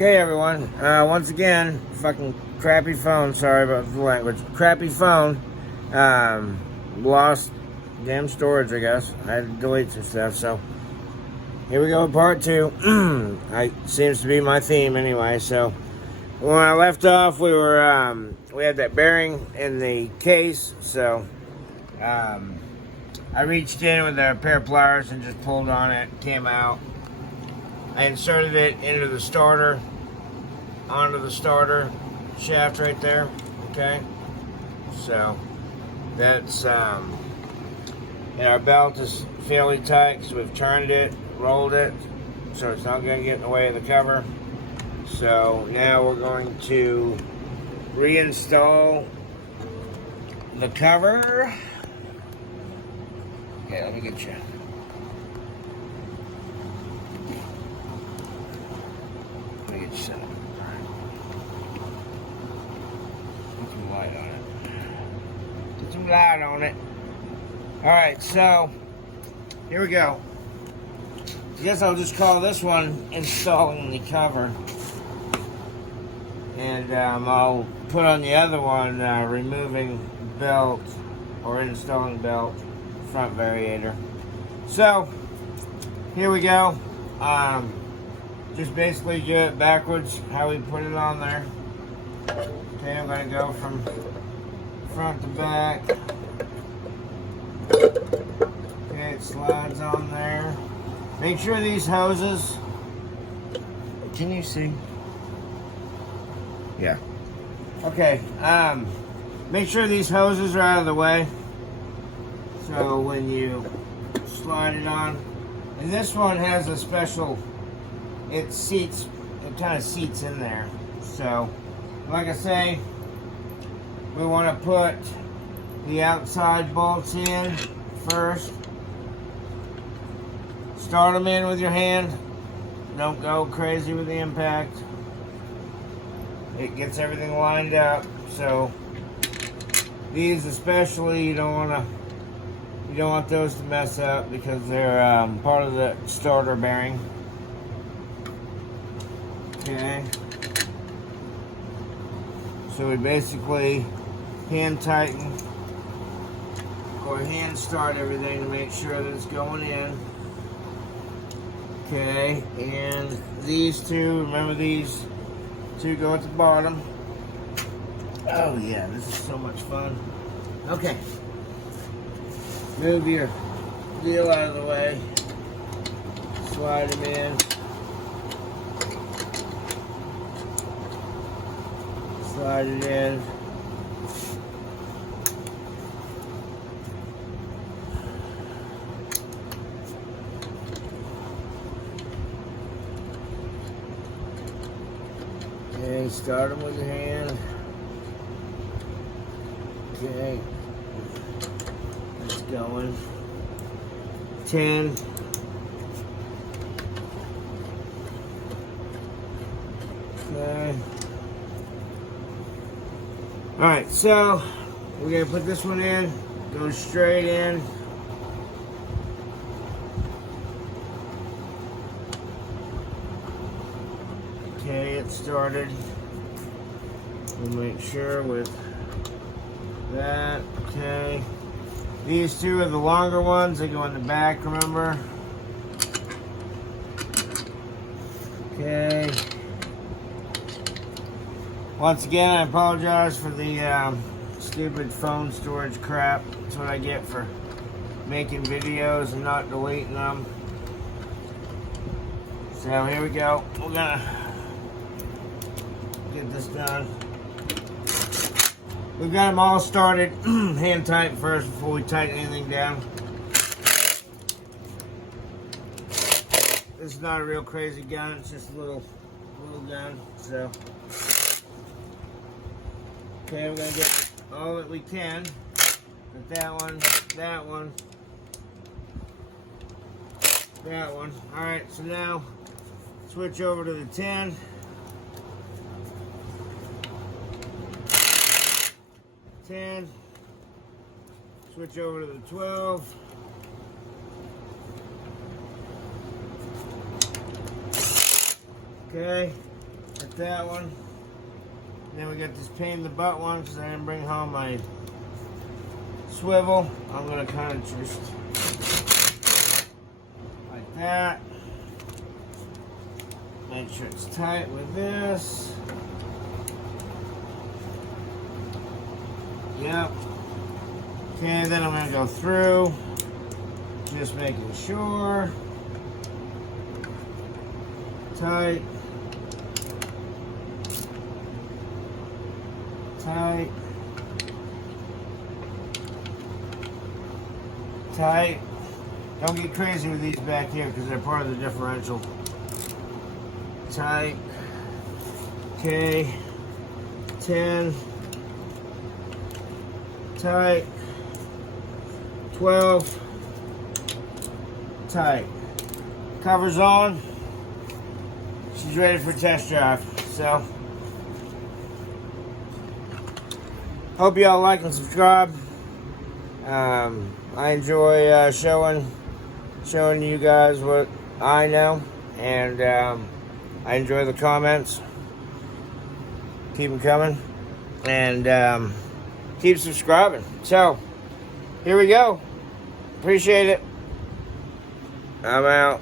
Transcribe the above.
Okay, everyone. Once again, fucking crappy phone. Sorry about the language. Crappy phone. Lost damn storage, I guess. I had to delete some stuff, so here we go with part 2. Seems to be my theme anyway. So when I left off, we had that bearing in the case. So I reached in with a pair of pliers and just pulled on it. Came out. I inserted it into the starter, onto the starter shaft right there, okay? So, that's, and our belt is fairly tight because we've turned it, rolled it, so it's not going to get in the way of the cover. So, now we're going to reinstall the cover. Okay, let me get you. Set up. Put some light on it. Put some light on it. Alright, so here we go. I guess I'll just call this one installing the cover. And I'll put on the other one removing belt or installing belt front variator. So here we go. Just basically do it backwards, how we put it on there. Okay, I'm going to go from front to back. Okay, it slides on there. Make sure these hoses, can you see? Yeah. Okay, make sure these hoses are out of the way. So when you slide it on, and this one has a special, it kind of seats in there. So, like I say, we want to put the outside bolts in first. Start them in with your hand. Don't go crazy with the impact. It gets everything lined up. So, these especially, you don't want those to mess up because they're part of the starter bearing. Okay, so we basically hand tighten or hand start everything to make sure that it's going in. Okay, and these two, remember these two go at the bottom. Oh yeah, this is so much fun. Okay, move your deal out of the way, slide them in. Slide it in. Okay, start them with your hand. Okay. It's going. 10. Okay. Alright, so we're going to put this one in, go straight in. Okay, it started. We'll make sure with that. Okay. These two are the longer ones, they go in the back, remember? Okay. Once again, I apologize for the stupid phone storage crap. That's what I get for making videos and not deleting them. So here we go. We're gonna get this done. We've got them all started. Hand tighten first before we tighten anything down. This is not a real crazy gun. It's just a little gun. So. Okay, we're going to get all that we can. But that one, that one, that one. Alright, so now switch over to the 10. 10. Switch over to the 12. Okay. Like that one. Then we got this pain in the butt one because I didn't bring home my swivel. I'm going to kind of just like that. Make sure it's tight with this. Yep. Okay, then I'm going to go through. Just making sure. Tight. Tight. Tight. Don't get crazy with these back here because they're part of the differential. Tight. Okay. 10. Tight. 12. Tight. Cover's on. She's ready for test drive. So, hope y'all like and subscribe. I enjoy showing you guys what I know, and I enjoy the comments. Keep them coming, and keep subscribing. So, here we go. Appreciate it. I'm out.